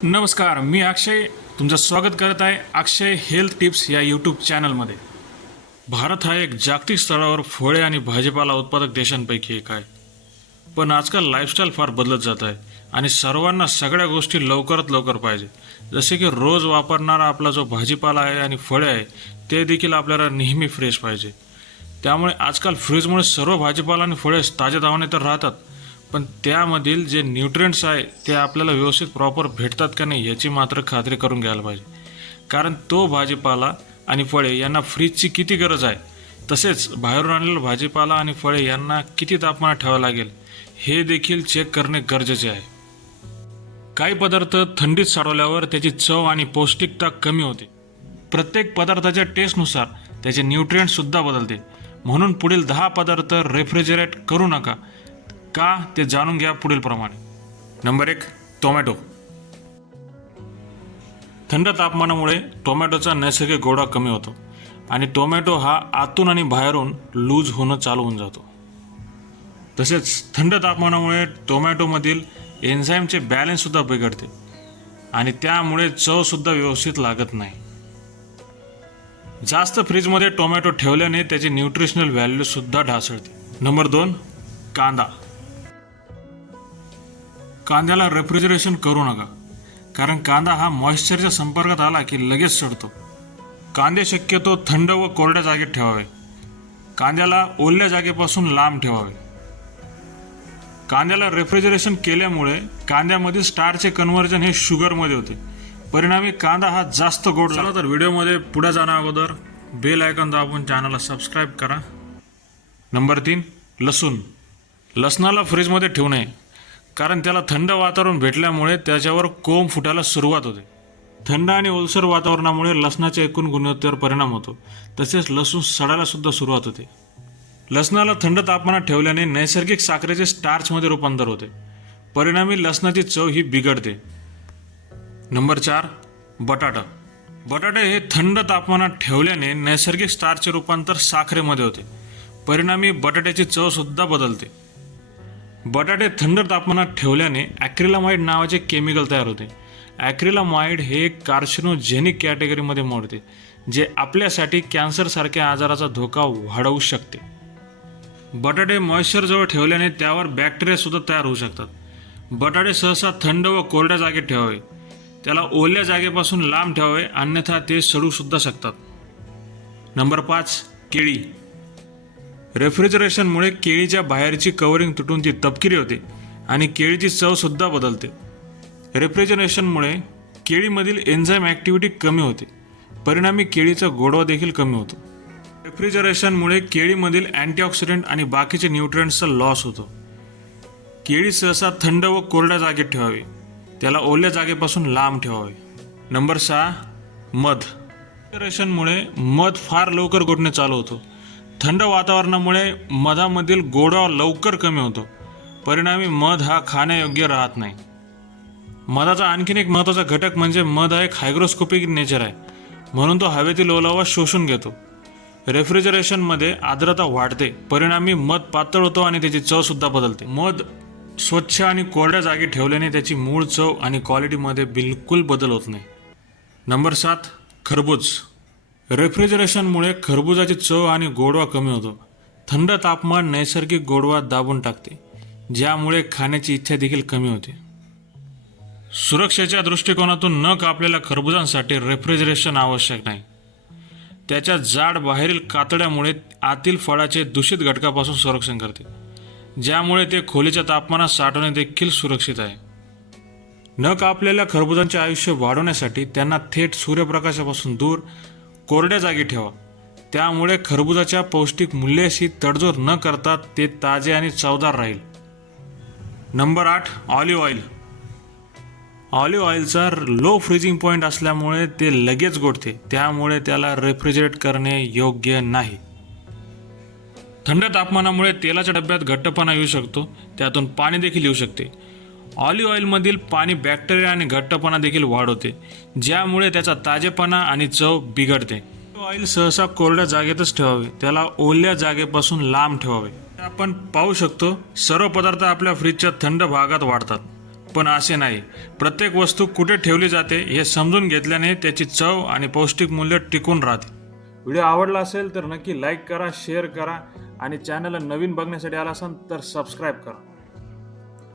नमस्कार, मी अक्षय तुमचं स्वागत करत आहे अक्षय हेल्थ टिप्स या यूट्यूब चॅनलमध्ये. भारत हा एक जागतिक स्तरावर फळे आणि भाजीपाला उत्पादक देशांपैकी एक आहे. पण आजकाल लाईफस्टाईल फार बदलत जात आहे आणि सर्वांना सगळ्या गोष्टी लवकरात लवकर पाहिजे. जसे की रोज वापरणारा आपला जो भाजीपाला आहे आणि फळे आहे ते देखील आपल्याला नेहमी फ्रेश पाहिजे. त्यामुळे आजकाल फ्रीजमुळे सर्व भाजीपाला आणि फळे ताजेतवाने तर राहतात, पण त्यामधील जे न्यूट्रिएंट्स आहे ते आपल्याला व्यवस्थित प्रॉपर भेटतात का नाही याची मात्र खात्री करून घ्यायला पाहिजे. कारण तो भाजीपाला आणि फळे यांना फ्रीजची किती गरज आहे, तसेच बाहेरून आणलेला भाजीपाला आणि फळे यांना किती तापमानात ठेवावं लागेल हे देखील चेक करणे गरजेचे आहे. काही पदार्थ थंडीत साठवल्यावर त्याची चव आणि पौष्टिकता कमी होते. प्रत्येक पदार्थाच्या टेस्टनुसार त्याचे न्यूट्रिएंट्ससुद्धा बदलते. म्हणून पुढील 10 पदार्थ रेफ्रिजरेट करू नका का ते जाणून घ्या पुढील प्रमाणे. Number 1, tomato. थंड तापमानामुळे टोमॅटोचा नैसर्गिक गोडवा कमी होतो आणि टोमॅटो हा आतून आणि बाहेरून लूज होणं चालू होऊन जातो. तसेच थंड तापमानामुळे टोमॅटोमधील एन्झाईमचे बॅलन्ससुद्धा बिघडते आणि त्यामुळे चवसुद्धा व्यवस्थित लागत नाही. जास्त फ्रीजमध्ये टोमॅटो ठेवल्याने त्याची न्यूट्रिशनल व्हॅल्यूसुद्धा ढासळते. नंबर 2, कांदा. कांद्याला रेफ्रिजरेशन करू नका, कारण कांदा हा मॉइश्चरच्या संपर्कात आला की लगेच सडतो. कांदे शक्यतो थंड व कोरड्या जागेत ठेवावे. कांद्याला ओल्या जागेपासून लांब ठेवावे. कांद्याला रेफ्रिजरेशन केल्यामुळे कांद्यामधील स्टार्चचे कन्व्हर्जन हे शुगरमध्ये होते. परिणामी कांदा हा जास्त गोड झाला. तर व्हिडिओमध्ये पुढे जाण्या अगोदर बेल आयकॉन दाबून चॅनलला सबस्क्राईब करा. नंबर 3, लसूण. लसणाला फ्रीजमध्ये ठेवू नये, कारण त्याला थंड वातावरण भेटल्यामुळे त्याच्यावर कोंब फुटायला सुरुवात होते. थंड आणि ओलसर वातावरणामुळे लसणाच्या एकूण गुणवत्तेवर परिणाम होतो. तसेच लसूण सडायला सुद्धा सुरुवात होते. लसणाला थंड तापमानात ठेवल्याने नैसर्गिक साखरेचे स्टार्चमध्ये रूपांतर होते. परिणामी लसणाची चव ही बिघडते. नंबर 4, बटाटा. बटाटे हे थंड तापमानात ठेवल्याने नैसर्गिक स्टार्चचे रूपांतर साखरेमध्ये होते. परिणामी बटाट्याची चवसुद्धा बदलते. बटाटे थंड तापमानात ठेवल्याने ॲक्रिलामाइड नावाचे केमिकल तयार होते. ॲक्रिलामाइड हे कार्सिनोजेनिक कॅटेगरीमध्ये मोडते, जे आपल्यासाठी कॅन्सरसारख्या आजाराचा धोका वाढवू शकते. बटाटे मॉइश्चरजवळ ठेवल्याने त्यावर बॅक्टेरियासुद्धा तयार होऊ शकतात. बटाटे सहसा थंड व कोरड्या जागेत ठेवावे. त्याला ओल्या जागेपासून लांब ठेवावे, अन्यथा ते सडूसुद्धा शकतात. नंबर 5, केळी. रेफ्रिजरेशनमुळे केळीच्या बाहेरची कव्हरिंग तुटून ती तपकिरी होते आणि केळीची चवसुद्धा बदलते. रेफ्रिजरेशनमुळे केळीमधील एन्झाईम ॲक्टिव्हिटी कमी होते. परिणामी केळीचा गोडवा देखील कमी होतो. रेफ्रिजरेशनमुळे केळीमधील अँटीऑक्सिडंट आणि बाकीचे न्यूट्रिएंट्सचा लॉस होतो. केळी सहसा थंड व कोरड्या जागेत ठेवावी. त्याला ओल्या जागेपासून लांब ठेवावे. नंबर 6, मध. रेफ्रिजरेशनमुळे मध फार लवकर गोठणे चालू होतो. थंड वातावरणामुळे मधामधील गोडवा लवकर कमी होतो. परिणामी मध हा खाण्यायोग्य राहत नाही. मधाचा आणखीन एक महत्त्वाचा घटक म्हणजे मध हा एक हायग्रोस्कोपिक नेचर आहे, म्हणून तो हवेतील ओलावा शोषून घेतो. रेफ्रिजरेशनमध्ये आर्द्रता वाढते. परिणामी मध पातळ होतो आणि त्याची चवसुद्धा बदलते. मध स्वच्छ आणि कोरड्या जागी ठेवल्याने त्याची मूळ चव आणि क्वालिटीमध्ये बिलकुल बदल होत नाही. नंबर 7, खरबूज. रेफ्रिजरेशनमुळे खरबुजाची चव आणि गोडवा कमी होतो. थंड तापमान नैसर्गिक गोडवा दाबून टाकते, ज्यामुळे खाण्याची इच्छा देखील कमी होते. सुरक्षेच्या दृष्टिकोनातून न कापलेल्या खरबुजांसाठी रेफ्रिजरेशन आवश्यक नाही. त्याच्या जाड बाहेरील कातड्यामुळे आतील फळाचे दूषित घटकापासून संरक्षण करते, ज्यामुळे ते खोलीच्या तापमानात साठवणे देखील सुरक्षित आहे. न कापलेल्या खरबुजांचे आयुष्य वाढवण्यासाठी त्यांना थेट सूर्यप्रकाशापासून दूर कोरड्या जागी ठेवा. त्यामुळे खरबुजाच्या पौष्टिक मूल्याशी तडजोड न करता ते ताजे आणि चवदार राहील. Number 8, olive oil. ऑलिव्ह ऑइलचा लो फ्रीजिंग पॉईंट असल्यामुळे ते लगेच गोठते, त्यामुळे त्याला रेफ्रिजरेट करणे योग्य नाही. थंड तापमानामुळे तेलाच्या डब्यात घट्टपणा येऊ शकतो, त्यातून पाणी देखील येऊ शकते. ऑलिव्ह ऑइलमधील पाणी बॅक्टेरिया आणि घट्टपणा देखील वाढवते, ज्यामुळे त्याचा ताजेपणा आणि चव बिघडते. ऑइल सहसा कोरड्या जागेतच ठेवावे. त्याला ओल्या जागेपासून लांब ठेवावे. आपण पाहू शकतो सर्व पदार्थ आपल्या फ्रीजच्या थंड भागात वाढतात, पण असे नाही. प्रत्येक वस्तू कुठे ठेवली जाते हे समजून घेतल्याने त्याची चव आणि पौष्टिक मूल्य टिकून राहते. व्हिडिओ आवडला असेल तर नक्की लाईक करा, शेअर करा आणि चॅनलला नवीन बघण्यासाठी आला असाल तर सबस्क्राईब करा.